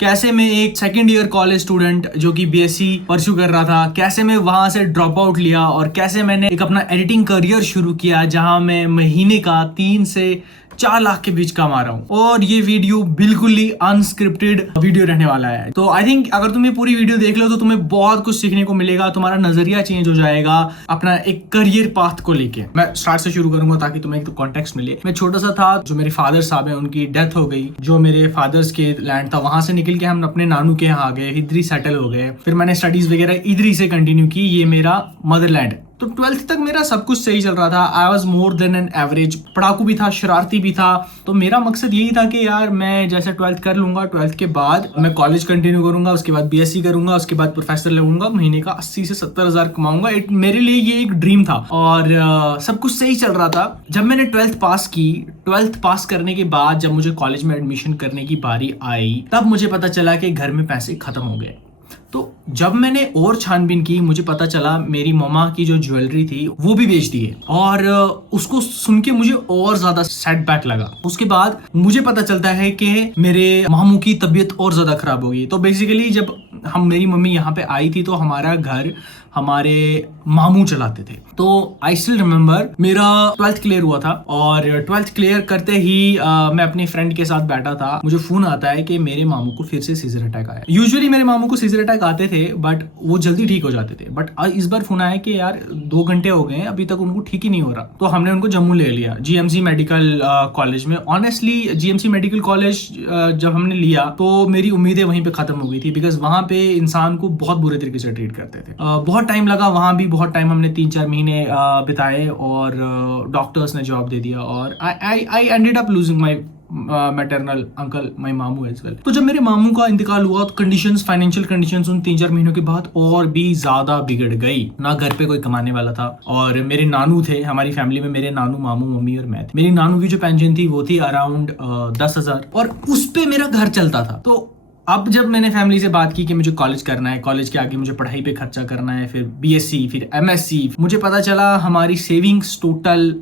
कैसे मैं एक सेकेंड ईयर कॉलेज स्टूडेंट जो कि बीएससी परस्यू कर रहा था, कैसे मैं वहां से ड्रॉप आउट लिया और कैसे मैंने एक अपना एडिटिंग करियर शुरू किया जहां मैं महीने का 3 से 4 लाख के बीच कमा रहा हूँ। और ये वीडियो बिल्कुल ही अनस्क्रिप्टेड वीडियो रहने वाला है। तो आई थिंक अगर तुम ये पूरी वीडियो देख लो तो तुम्हें बहुत कुछ सीखने को मिलेगा, तुम्हारा नजरिया चेंज हो जाएगा अपना एक करियर पाथ को लेके। मैं स्टार्ट से शुरू करूंगा ताकि तुम्हें एक तो कॉन्टेक्स्ट मिले। मैं छोटा सा था, जो मेरे फादर साहब है उनकी डेथ हो गई। जो मेरे फादर्स के लैंड था वहां से निकल के हम अपने नानू के यहाँ आ गए, इधर ही सेटल हो गए। फिर मैंने स्टडीज वगैरह इधर ही से कंटिन्यू की, ये मेरा मदरलैंड है। तो 12th तक मेरा सब कुछ सही चल रहा था। I was more than an average, पढ़ाकू भी था, शरारती भी था। तो मेरा मकसद यही था कि यार मैं जैसे 12th कर लूंगा, 12th के बाद मैं कॉलेज कंटिन्यू करूंगा, उसके बाद बीएससी करूंगा, उसके बाद प्रोफेसर लगूंगा, महीने का 80 से 70 हजार कमाऊंगा। मेरे लिए ये एक ड्रीम था और सब कुछ सही चल रहा था। जब मैंने 12th पास की, 12th पास करने के बाद जब मुझे कॉलेज में एडमिशन करने की बारी आई, तब मुझे पता चला कि घर में पैसे खत्म हो गए। तो जब मैंने और छानबीन की, मुझे पता चला मेरी मम्मा की जो ज्वेलरी थी वो भी बेच दी है। और उसको सुन के मुझे और ज्यादा सेटबैक लगा। उसके बाद मुझे पता चलता है कि मेरे मामू की तबीयत और ज्यादा खराब हो गई। तो बेसिकली जब मेरी मम्मी यहाँ पे आई थी तो हमारा घर हमारे मामू चलाते थे। तो आई स्टिल रिमेम्बर मेरा 12th क्लियर हुआ था और 12th क्लियर करते ही मैं अपने फ्रेंड के साथ बैठा था। मुझे फोन आता है कि मेरे मामू को फिर से सीजर अटैक आया। यूजुअली मेरे मामू को सीजर अटैक आते थे बट वो जल्दी ठीक हो जाते थे। बट इस बार फोन आया कि यार 2 घंटे हो गए अभी तक उनको ठीक ही नहीं हो रहा। तो हमने उनको जम्मू ले लिया, जीएमसी मेडिकल कॉलेज में। ऑनेस्टली जीएमसी मेडिकल कॉलेज जब हमने लिया तो मेरी उम्मीदें वहीं पे खत्म हो गई थी, बिकॉज वहां पे इंसान को बहुत बुरे तरीके से ट्रीट करते थे। बहुत टाइम लगा, वहां भी बहुत टाइम हमने 3-4 महीने बिताए और डॉक्टर्स ने जवाब दे दिया और I ended up losing my maternal uncle, my मामू एज वेल। तो जब मेरे मामू का इंतकाल हुआ तो कंडीशंस, फाइनेंशियल कंडीशंस उन 3-4 महीनों के बाद और भी ज्यादा बिगड़ गई। ना घर पे कोई कमाने वाला था और मेरे नानू थे हमारी फैमिली में। मेरे नानू, मामू, मम्मी और मैं थे। मेरी नानू की जो पेंशन थी वो थी अराउंड 10,000 और उस पे मेरा घर चलता था। तो अब जब मैंने फैमिली से बात की कि मुझे कॉलेज करना है, कॉलेज के आगे मुझे पढ़ाई पे खर्चा करना है, फिर बीएससी, फिर एमएससी, मुझे पता चला हमारी सेविंग्स टोटल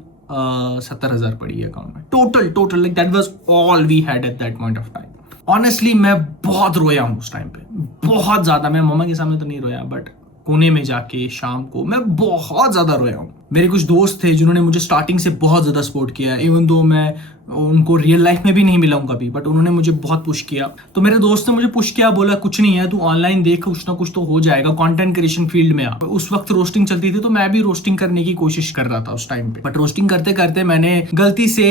70,000 पड़ी है अकाउंट में। Total like that was all we had at that point of time. Honestly मैं बहुत रोया हूँ उस टाइम पे, बहुत ज्यादा। मैं मम्मा के सामने तो नहीं रोया बट कोने में जाके शाम को मैं बहुत ज्यादा रोया हूँ। मेरे कुछ दोस्त थे जिन्होंने मुझे स्टार्टिंग से बहुत ज्यादा सपोर्ट किया, इवन दो मैं उनको रियल लाइफ में भी नहीं मिला हूँ कभी, बट उन्होंने मुझे बहुत पुश किया। तो मेरे दोस्त ने मुझे पुश किया, बोला कुछ नहीं है, तू ऑनलाइन देख, कुछ ना कुछ तो हो जाएगा, कंटेंट क्रिएशन फील्ड में आ। उस वक्त रोस्टिंग चलती थी तो मैं भी रोस्टिंग करने की कोशिश कर रहा था उस टाइम पे। बट रोस्टिंग करते करते मैंने गलती से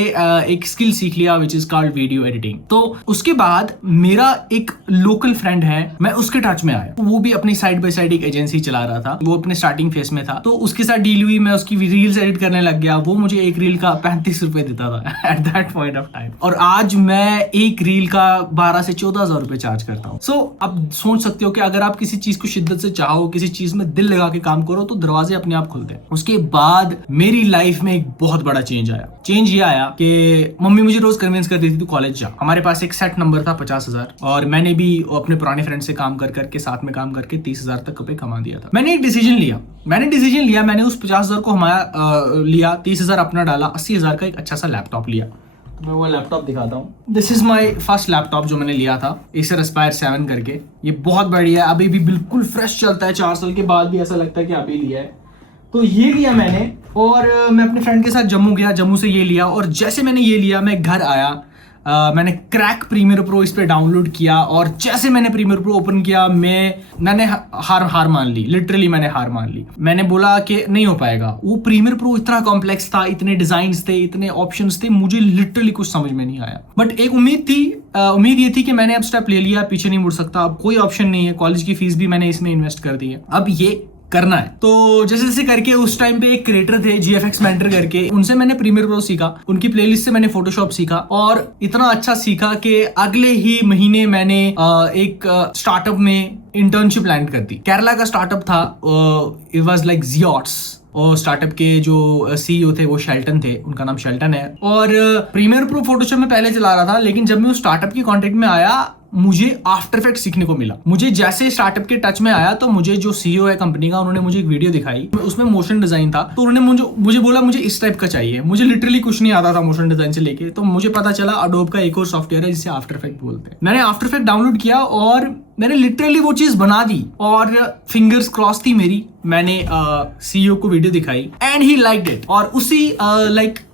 एक स्किल सीख लिया which is called video editing. तो उसके बाद मेरा एक लोकल फ्रेंड है, मैं उसके टच में आया। वो भी अपनी साइड बाय साइड एक एजेंसी चला रहा था, वो अपने स्टार्टिंग फेस में था। तो उसके साथ डील हुई, मैं उसकी रील्स एडिट करने लग गया। वो मुझे एक रील का 35 रुपए देता था at that point of time. और आज मैं एक रील का 12 से 14,000 रुपए चार्ज करता हूँ। सो अब सोच सकते हो कि अगर आप किसी चीज को शिद्दत से चाहो, किसी चीज में दिल लगा के काम करो तो दरवाजे अपने आप खुलते हैं। उसके बाद मेरी लाइफ में एक बहुत बड़ा चेंज आया। चेंज ये आया कि मम्मी मुझे रोज कन्विंस कर देती थी तू कॉलेज जा। हमारे पास एक सेट नंबर था 50,000 और मैंने भी अपने पुराने फ्रेंड से काम कर करके, साथ में काम करके 30,000 तक रुपए कमा दिया था। मैंने एक डिसीजन लिया, मैंने उस 50,000 को लिया, 30,000 अपना डाला, 80,000 का एक अच्छा सा लैपटॉप लिया। मैं वो लैपटॉप दिखाता हूँ। This is my first laptop जो मैंने लिया था, एसर एस्पायर 7 करके। ये बहुत बढ़िया है, अभी भी बिल्कुल फ्रेश चलता है। 4 साल के बाद भी ऐसा लगता है कि अभी लिया है। तो ये लिया मैंने और मैं अपने फ्रेंड के साथ जम्मू गया, जम्मू से ये लिया। और जैसे मैंने ये लिया, मैं घर आया, मैंने क्रैक प्रीमियर प्रो इस पे डाउनलोड किया और जैसे मैंने प्रीमियर प्रो ओपन किया मैंने हार मान ली। लिटरली मैंने हार मान ली। मैंने बोला कि नहीं हो पाएगा। वो प्रीमियर प्रो इतना कॉम्प्लेक्स था, इतने डिजाइन्स थे, इतने ऑप्शंस थे, मुझे लिटरली कुछ समझ में नहीं आया। बट एक उम्मीद ये थी कि मैंने अब स्टेप ले लिया, पीछे नहीं मुड़ सकता। अब कोई ऑप्शन नहीं है, कॉलेज की फीस भी मैंने इसमें इन्वेस्ट कर दी है, अब ये करना है। तो जैसे जैसे करके उस टाइम पे एक क्रिएटर थे GFX मेंटर करके, उनसे मैंने प्रीमियर प्रो सीखा, उनकी प्लेलिस्ट से मैंने फोटोशॉप सीखा और इतना अच्छा सीखा कि अगले ही महीने मैंने एक स्टार्टअप में इंटर्नशिप लैंड कर दी। केरला का स्टार्टअप था, इट वाज लाइक जियोट्स। और स्टार्टअप के जो सीईओ थे वो शेल्टन थे, उनका नाम शेल्टन है। और प्रीमियर प्रो फोटोशॉप में पहले चला रहा था, लेकिन जब मैं उस स्टार्टअप के कॉन्टेक्ट में आया मुझे आफ्टर इफेक्ट सीखने को मिला। मुझे जैसे स्टार्टअप के टच में आया तो मुझे जो सीईओ है कंपनी का, उन्होंने मुझे एक वीडियो दिखाई, उसमें मोशन डिजाइन था। तो उन्होंने मुझे बोला मुझे इस टाइप का चाहिए। मुझे लिटरली कुछ नहीं आता था मोशन डिजाइन से लेके, तो मुझे पता चला अडोब का एक और सॉफ्टवेयर है जिसे आफ्टर इफेक्ट बोलते हैं। मैंने आफ्टर इफेक्ट डाउनलोड किया और मैंने लिटरली वो चीज बना दी और फिंगर्स क्रॉस थी मेरी। मैंने सीईओ को वीडियो दिखाई एंड ही लाइक्ड इट। और उसी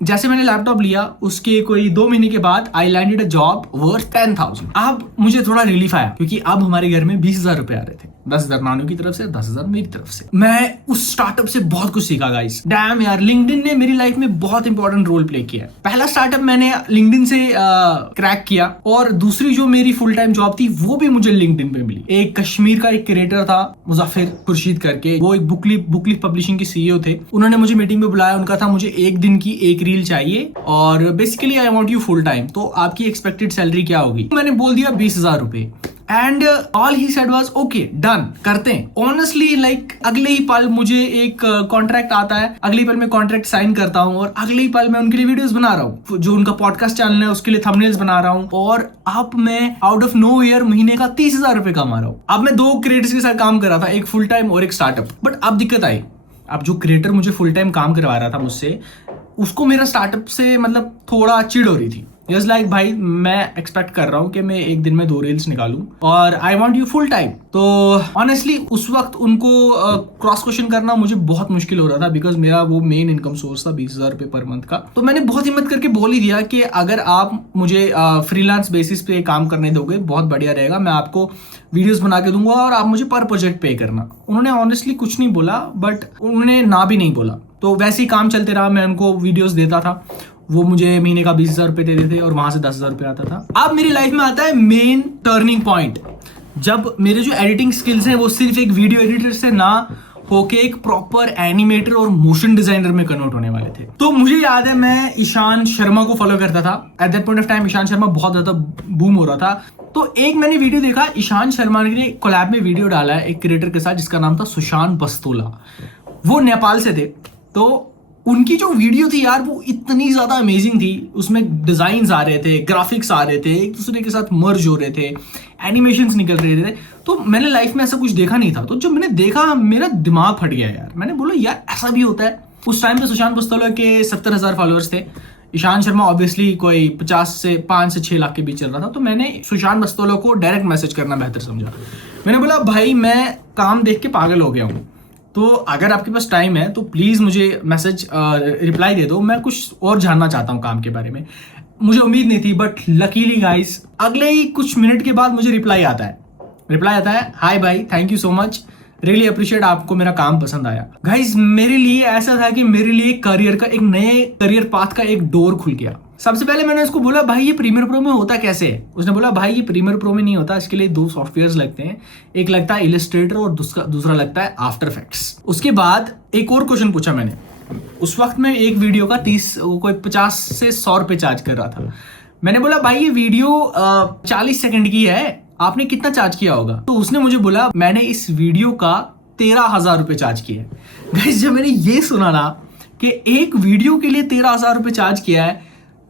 जैसे मैंने लैपटॉप लिया उसके कोई 2 महीने के बाद I landed a job worth 10,000। अब मुझे थोड़ा रिलीफ आया क्योंकि अब हमारे घर में 20,000 रुपए आ रहे थे, 10,000 नानू की तरफ से, 10,000 मेरी तरफ से। मैं उस स्टार्टअप से बहुत कुछ सीखा गाइस। डैम यार, लिंक्डइन ने मेरी लाइफ में बहुत इंपॉर्टेंट रोल प्ले किया। पहला स्टार्टअप मैंने लिंक्डइन से क्रैक किया और दूसरी जो मेरी फुल टाइम जॉब थी वो भी मुझे लिंक्डइन पे मिली। एक कश्मीर का एक क्रिएटर था मुजफ्फर खुर्शीद करके, वो एक बुकलीफ पब्लिशिंग के सीईओ थे। उन्होंने मुझे मीटिंग में बुलाया। उनका था मुझे 1 दिन की 1 रील चाहिए और basically I want you full time, तो आपकी एक्सपेक्टेड सैलरी क्या होगी? मैंने बोल दिया 20,000 रुपए and all he said was okay done, करते हैं। ऑनेस्टली अगले ही पल मुझे एक कॉन्ट्रैक्ट आता है, अगले ही पल मैं कॉन्ट्रैक्ट साइन करता हूँ और अगले ही पल मैं उनके लिए वीडियोस बना रहा हूँ। जो उनका पॉडकास्ट चैनल है उसके लिए थंबनेल्स बना रहा हूँ और अब मैं आउट ऑफ नो ईयर महीने का 30,000 रुपए कमा रहा हूँ। अब मैं 2 क्रिएटर्स के साथ काम कर रहा था, एक फुल टाइम और एक स्टार्टअप। बट अब दिक्कत आई, अब जो क्रिएटर मुझे फुल टाइम काम करवा रहा था मुझसे, उसको मेरा स्टार्टअप से मतलब थोड़ा चिढ़ हो रही थी। जस्ट लाइक भाई मैं एक्सपेक्ट कर रहा हूँ कि मैं एक दिन में 2 रील्स निकालूं और I want you full time. तो ऑनेस्टली उस वक्त उनको क्रॉस क्वेश्चन करना मुझे बहुत मुश्किल हो रहा था बिकॉज मेरा वो मेन इनकम सोर्स था 20,000 रुपए पर मंथ का। तो मैंने बहुत हिम्मत करके बोल ही दिया कि अगर आप मुझे फ्रीलांस बेसिस पे काम करने दोगे बहुत बढ़िया रहेगा, मैं आपको वीडियोस बना के दूंगा और आप मुझे पर प्रोजेक्ट पे करना। उन्होंने ऑनेस्टली कुछ नहीं बोला बट उन्होंने ना भी नहीं बोला। तो वैसे ही काम चलते रहा, मैं उनको वीडियोस देता था, वो मुझे महीने का 20,000 रुपए देते थे और वहां से 10,000 रुपए आता था। अब मेरी लाइफ में आता है मेन टर्निंग पॉइंट, जब मेरे जो एडिटिंग स्किल्स हैं वो सिर्फ एक वीडियो एडिटर से ना होके एक प्रॉपर एनिमेटर और मोशन डिजाइनर में कन्वर्ट होने वाले थे। तो मुझे याद है मैं ईशान शर्मा को फॉलो करता था। At that point of time Ishan Sharma बहुत ज्यादा बूम हो रहा था। तो एक मैंने वीडियो देखा, ईशान शर्मा ने कोलैब में वीडियो डाला है एक क्रिएटर के साथ जिसका नाम था सुशांत बस्तोला। वो नेपाल से थे। तो उनकी जो वीडियो थी यार वो इतनी ज्यादा अमेजिंग थी। उसमें डिजाइन्स आ रहे थे, ग्राफिक्स आ रहे थे, एक दूसरे के साथ मर्ज हो रहे थे, एनिमेशंस निकल रहे थे। तो मैंने लाइफ में ऐसा कुछ देखा नहीं था। तो जब मैंने देखा मेरा दिमाग फट गया यार। मैंने बोला यार ऐसा भी होता है। उस टाइम पे सुशांत बस्तोला के 70,000 फॉलोअर्स थे। ईशान शर्मा ऑब्वियसली कोई 5 से 6 लाख के बीच चल रहा था। तो मैंने सुशांत बस्तोला को डायरेक्ट मैसेज करना बेहतर समझा। मैंने बोला भाई मैं काम देख के पागल हो गया हूँ, तो अगर आपके पास टाइम है तो प्लीज़ मुझे मैसेज रिप्लाई दे दो, मैं कुछ और जानना चाहता हूँ काम के बारे में। मुझे उम्मीद नहीं थी बट लकीली गाइस अगले ही कुछ मिनट के बाद मुझे रिप्लाई आता है हाय भाई, thank you so much, really appreciate, आपको मेरा काम पसंद आया। गाइस मेरे लिए ऐसा था कि मेरे लिए करियर का एक नए करियर पाथ का एक डोर खुल गया। सबसे पहले मैंने उसको बोला भाई ये प्रीमियर प्रो में होता कैसे है? उसने बोला भाई ये प्रीमियर प्रो में नहीं होता, इसके लिए 2 सॉफ्टवेयर्स लगते हैं, एक लगता है इलस्ट्रेटर और दूसरा लगता है आफ्टर इफेक्ट्स। उसके बाद एक और क्वेश्चन पूछा मैंने। उस वक्त मैं एक वीडियो का 50 से 100 रुपए चार्ज कर रहा था। मैंने बोला भाई ये वीडियो 40 सेकंड की है, आपने कितना चार्ज किया होगा? तो उसने मुझे बोला मैंने इस वीडियो का 13,000 रुपए चार्ज किया है। गाइस जब मैंने ये सुना ना कि एक वीडियो के लिए 13,000 रुपए चार्ज किया है,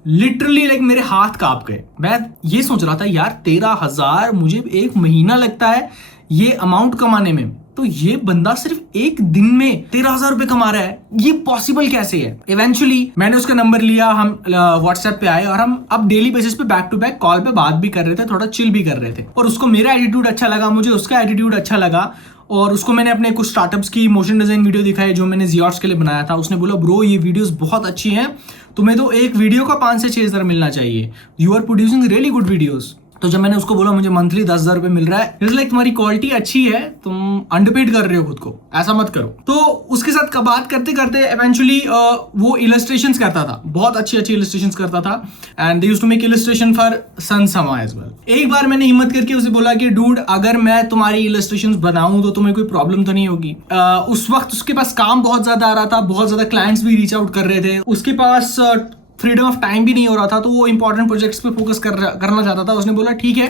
लिटरली मेरे हाथ कांप गए। मैं ये सोच रहा था यार 13,000 मुझे 1 महीना लगता है ये अमाउंट कमाने में, तो ये बंदा सिर्फ 1 दिन में 13,000 रुपए कमा रहा है, ये पॉसिबल कैसे है? इवेंचुअली मैंने उसका नंबर लिया, हम व्हाट्सएप पे आए और हम अब डेली बेसिस पे बैक टू बैक कॉल पे बात भी कर रहे थे, थोड़ा चिल भी कर रहे थे। और उसको मेरा एटीट्यूड अच्छा लगा, मुझे उसका एटीट्यूड अच्छा लगा। और उसको मैंने अपने कुछ स्टार्टअप्स की मोशन डिजाइन वीडियो दिखाई जो मैंने जियोट्स के लिए बनाया था। उसने बोला ब्रो ये वीडियोस बहुत अच्छी हैं, तुम्हें तो एक वीडियो का 5 से 6,000 मिलना चाहिए, you are producing really good videos. तो जब मैंने उसको बोला मुझे मंथली 10,000 रुपए मिल रहा है, लाइक तुम्हारी क्वालिटी अच्छी है, तुम अंडरपेड कर रहे हो खुद को, ऐसा मत करो। तो उसके साथ बात करते करते इवेंचुअली वो इलस्ट्रेशंस करता था, बहुत अच्छी इलस्ट्रेशंस करता था and they used to make illustration for सन समा एज वेल। एक बार मैंने हिम्मत करके उसे बोला कि डूड अगर मैं तुम्हारी इलस्ट्रेशंस बनाऊं तो तुम्हें कोई प्रॉब्लम तो नहीं होगी? उस वक्त उसके पास काम बहुत ज्यादा आ रहा था, बहुत ज्यादा क्लाइंट्स भी रीच आउट कर रहे थे, उसके पास फ्रीडम ऑफ टाइम भी नहीं हो रहा था, तो वो इंपॉर्टेंट प्रोजेक्ट्स पे फोकस करना चाहता था। उसने बोला ठीक है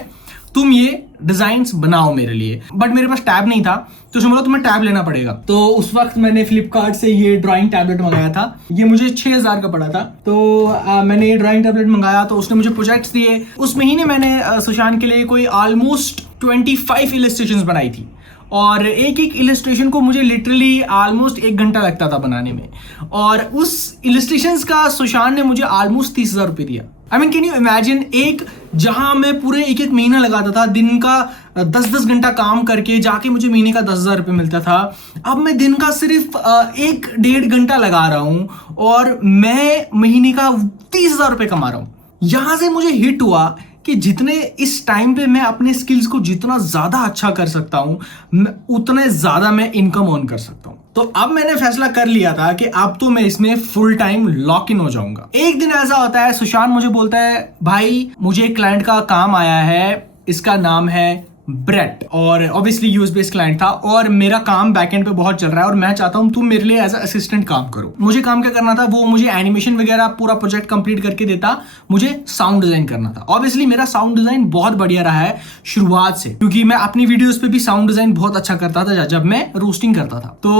तुम ये डिजाइन्स बनाओ मेरे लिए। बट मेरे पास टैब नहीं था, तो उसने बोला तुम्हें टैब लेना पड़ेगा। तो उस वक्त मैंने फ्लिपकार्ट से ये ड्राइंग टैबलेट मंगाया था, ये मुझे 6000 का पड़ा था। तो मैंने ये ड्राइंग टैबलेट मंगाया, तो उसने मुझे प्रोजेक्ट्स दिए। उस महीने मैंने सुशांत के लिए कोई ऑलमोस्ट 25 इलस्ट्रेशंस बनाई थी, और एक एक इलस्ट्रेशन को मुझे लिटरली ऑलमोस्ट 1 घंटा लगता था बनाने में। और उस इलस्ट्रेशंस का सुशांत ने मुझे ऑलमोस्ट 30,000 रुपये दिया। I mean can you imagine, एक जहां मैं पूरे एक एक महीना लगाता था, दिन का 10-10 घंटा काम करके जाके मुझे महीने का 10,000 रुपये मिलता था, अब मैं दिन का सिर्फ 1-1.5 घंटा लगा रहा हूं और मैं महीने का 30,000 रुपये कमा रहा हूं। यहां से मुझे हिट हुआ कि जितने इस टाइम पे मैं अपने स्किल्स को जितना ज्यादा अच्छा कर सकता हूं, उतने ज्यादा मैं इनकम अर्न कर सकता हूं। तो अब मैंने फैसला कर लिया था कि अब तो मैं इसमें फुल टाइम लॉक इन हो जाऊंगा। एक दिन ऐसा होता है, सुशांत मुझे बोलता है भाई मुझे एक क्लाइंट का काम आया है, इसका नाम है ब्रेट, और ऑब्वियसली यूएस बेस्ड क्लाइंट था, और मेरा काम बैकएंड पे बहुत चल रहा है और मैं चाहता हूं तुम मेरे लिए एज असिस्टेंट काम करो। मुझे काम क्या करना था, वो मुझे एनिमेशन वगैरह पूरा प्रोजेक्ट कंप्लीट करके देता, मुझे साउंड डिजाइन करना था। ऑब्वियसली मेरा साउंड डिजाइन बहुत बढ़िया रहा है शुरुआत से, क्योंकि मैं अपनी वीडियोस पे भी साउंड डिजाइन बहुत अच्छा करता था जब मैं रोस्टिंग करता था। तो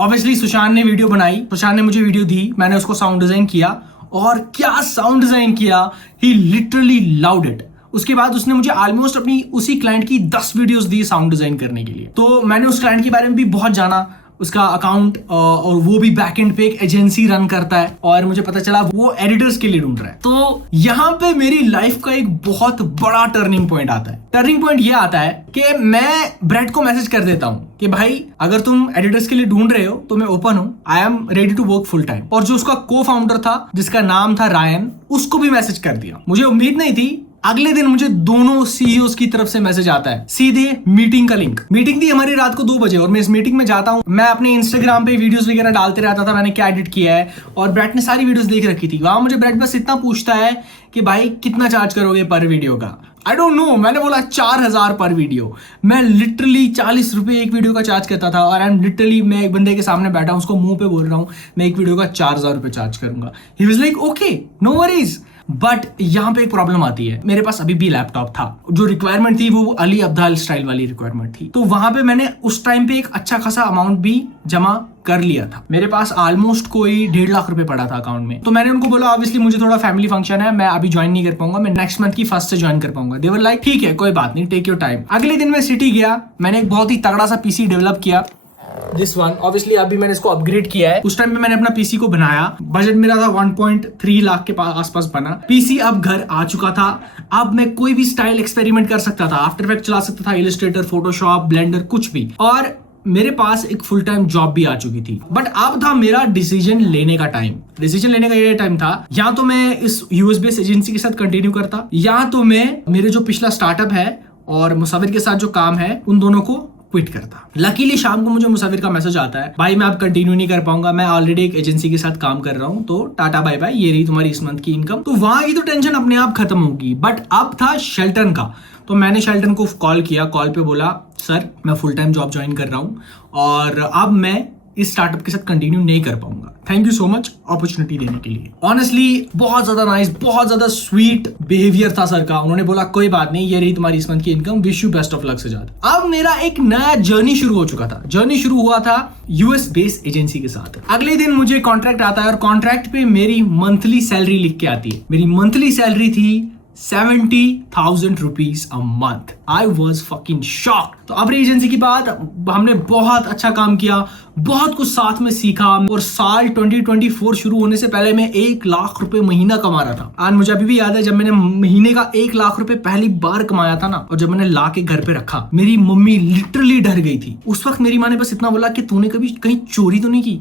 ऑब्वियसली सुशांत ने वीडियो बनाई, सुशांत ने मुझे वीडियो दी, मैंने उसको साउंड डिजाइन किया, और क्या साउंड डिजाइन किया, ही लिटरली लव्ड इट। उसके बाद उसने मुझे ऑलमोस्ट अपनी उसी क्लाइंट की 10 वीडियोस दी साउंड डिजाइन करने के लिए। तो मैंने उस क्लाइंट के बारे में भी बहुत जाना, उसका अकाउंट, और वो भी बैकएंड पे एक एजेंसी रन करता है, और मुझे पता चला वो एडिटर्स के लिए ढूंढ रहा है। तो यहाँ पे मेरी लाइफ का एक बहुत बड़ा टर्निंग पॉइंट आता है। टर्निंग पॉइंट ये आता है कि मैं ब्रेड को मैसेज कर देता हूँ कि भाई अगर तुम एडिटर्स के लिए ढूंढ रहे हो तो मैं ओपन हूँ, I am ready to work full time. और जो उसका को फाउंडर था जिसका नाम था रायन, उसको भी मैसेज कर दिया। मुझे उम्मीद नहीं थी, अगले दिन मुझे दोनों सीईओज की तरफ से मैसेज आता है, सीधे मीटिंग का लिंक। मीटिंग थी हमारी रात को 2 बजे, और मैं इस मीटिंग में जाता हूँ। मैं अपने इंस्टाग्राम पे वीडियोस वगैरह डालते रहता था, मैंने क्या एडिट किया है, और ब्रेट ने सारी वीडियोस देख रखी थी। वहां मुझे ब्रेट बस इतना पूछता है कि भाई कितना चार्ज करोगे पर वीडियो का। आई डोंट नो, मैंने बोला 4000 पर वीडियो। मैं लिटरली 40 रुपए एक वीडियो का चार्ज करता था, और एंड लिटरली मैं एक बंदे के सामने बैठा हूं, उसको मुंह पे बोल रहा हूं मैं एक वीडियो का 4000 रुपए चार्ज करूंगा। He was like okay no worries. But यहाँ पे एक प्रॉब्लम आती है, मेरे पास अभी भी लैपटॉप था, जो रिक्वायरमेंट थी वो अली अब्दाल स्टाइल वाली रिक्वायरमेंट थी। तो वहां पे मैंने उस टाइम पे एक अच्छा खासा अमाउंट भी जमा कर लिया था। मेरे पास ऑलमोस्ट कोई 1.5 लाख रुपए पड़ा था अकाउंट में। तो मैंने उनको बोला ऑब्वियसली मुझे थोड़ा फैमिली फंक्शन है, मैं अभी ज्वाइन नहीं कर पाऊंगा, मैं नेक्स्ट मंथ की फर्स्ट से ज्वाइन कर पाऊंगा। दे वर लाइक ठीक है कोई बात नहीं, टेक योर टाइम। अगले दिन मैं सिटी गया, मैंने एक बहुत ही तगड़ा सा पीसी डेवलप किया, दिस वन। ऑब्वियसली अभी मैंने इसको अपग्रेड किया है। उस टाइम पे मैंने अपना पीसी को बनाया, बजट मेरा था 1.3 लाख के आसपास बना। पीसी अब घर आ चुका था, अब मैं कोई भी स्टाइल एक्सपेरिमेंट कर सकता था, आफ्टर इफेक्ट चला सकता था, इलस्ट्रेटर, फोटोशॉप, ब्लेंडर, कुछ भी। और मेरे पास एक फुल टाइम जॉब भी आ चुकी थी। बट अब था मेरा डिसीजन लेने का टाइम। डिसीजन लेने का ये टाइम था, या तो मैं इस यूएस बेस्ड एजेंसी के साथ कंटिन्यू करता, या तो मैं मेरे जो पिछला स्टार्टअप है और मुसाविर के साथ जो काम है उन दोनों को क्विट करता। लकीली शाम को मुझे मुसाविर का मैसेज आता है, भाई मैं अब कंटिन्यू नहीं कर पाऊंगा, मैं ऑलरेडी एक एजेंसी के साथ काम कर रहा हूं, तो टाटा बाय बाय, ये रही तुम्हारी इस मंथ की इनकम। तो वहां की तो टेंशन अपने आप खत्म होगी। बट अब था शेल्टन का। तो मैंने शेल्टन को कॉल किया, कॉल पे बोला सर मैं फुल टाइम जॉब ज्वाइन कर रहा हूं और अब मैं इस स्टार्टअप के साथ कंटिन्यू नहीं कर पाऊंगा, thank you so much opportunity देने के लिए। ऑनेस्टली बहुत ज्यादा नाइस, बहुत ज्यादा स्वीट बिहेवियर था सर का। उन्होंने बोला कोई बात नहीं, ये रही तुम्हारी इस मंथ की income, wish you best of luck से ज्यादा। अब मेरा एक नया जर्नी शुरू हो चुका था। जर्नी शुरू हुआ था यूएस बेस्ड एजेंसी के साथ। अगले दिन मुझे कॉन्ट्रैक्ट आता है और कॉन्ट्रैक्ट पे मेरी मंथली सैलरी लिख के आती है। मेरी मंथली सैलरी थी 70,000 rupees a month. I was fucking shocked. तो अपनी एजेंसी की बात, हमने बहुत अच्छा काम किया, बहुत कुछ साथ में सीखा, और साल 2024 शुरू होने से पहले मैं 1 लाख रुपए महीना कमा रहा था। आज मुझे अभी भी याद है जब मैंने महीने का 1 लाख रुपए पहली बार कमाया था ना, और जब मैंने ला के घर पे रखा, मेरी मम्मी लिटरली डर गई थी। उस वक्त मेरी माँ ने बस इतना बोला कि तूने कभी कहीं चोरी तो नहीं की।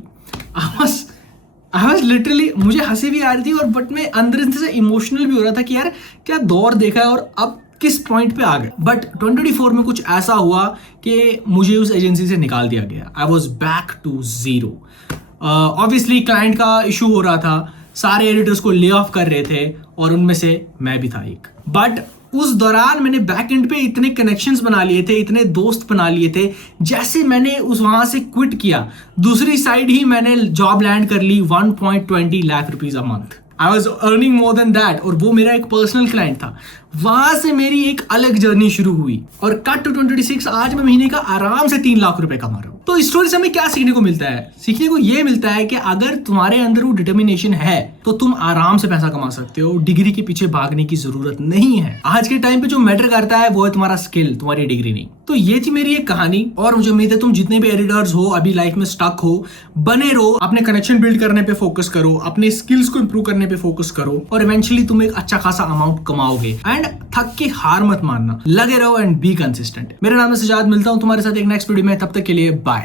I was literally, मुझे हंसी भी आ रही थी, और बट मैं अंदर से इमोशनल भी हो रहा था कि यार क्या दौर देखा है और अब किस पॉइंट पे आ गए। बट 2024 में कुछ ऐसा हुआ कि मुझे उस एजेंसी से निकाल दिया गया। I was back to zero. Obviously client का इशू हो रहा था, सारे एडिटर्स को ले ऑफ कर रहे थे, और उनमें से मैं भी था एक। बट उस दौरान मैंने बैक एंड पे इतने कनेक्शंस बना लिए थे, इतने दोस्त बना लिए थे, जैसे मैंने उस वहां से क्विट किया, दूसरी साइड ही मैंने जॉब लैंड कर ली 1.20 lakh rupees a month. I was earning more than that, और वो मेरा एक पर्सनल क्लाइंट था। वहां से मेरी एक अलग जर्नी शुरू हुई और कट टू 2026 आज मैं महीने का आराम से 3 लाख रुपए कमा रहा हूं। तो इस स्टोरी से हमें क्या सीखने को मिलता है? सीखने को ये मिलता है कि अगर तुम्हारे अंदर वो डिटर्मिनेशन है तो तुम आराम से पैसा कमा सकते हो। डिग्री के पीछे भागने की जरूरत नहीं है। आज के टाइम पे जो मैटर करता है वो है तुम्हारा स्किल, तुम्हारी डिग्री नहीं। तो ये थी मेरी एक कहानी, और मुझे उम्मीद है तुम जितने भी एडिटर्स हो, अभी लाइफ में स्टक हो, बने रहो, अपने कनेक्शन बिल्ड करने पे फोकस करो, अपने स्किल्स को इंप्रूव करने पे फोकस करो, और इवेंचुअली तुम एक अच्छा खासा अमाउंट कमाओगे। एंड थक के हार मत मानना, लगे रहो एंड बी कंसिस्टेंट। मेरा नाम है सजाद, मिलता हूं तुम्हारे साथ एक नेक्स्ट वीडियो में, तब तक के लिए बाय।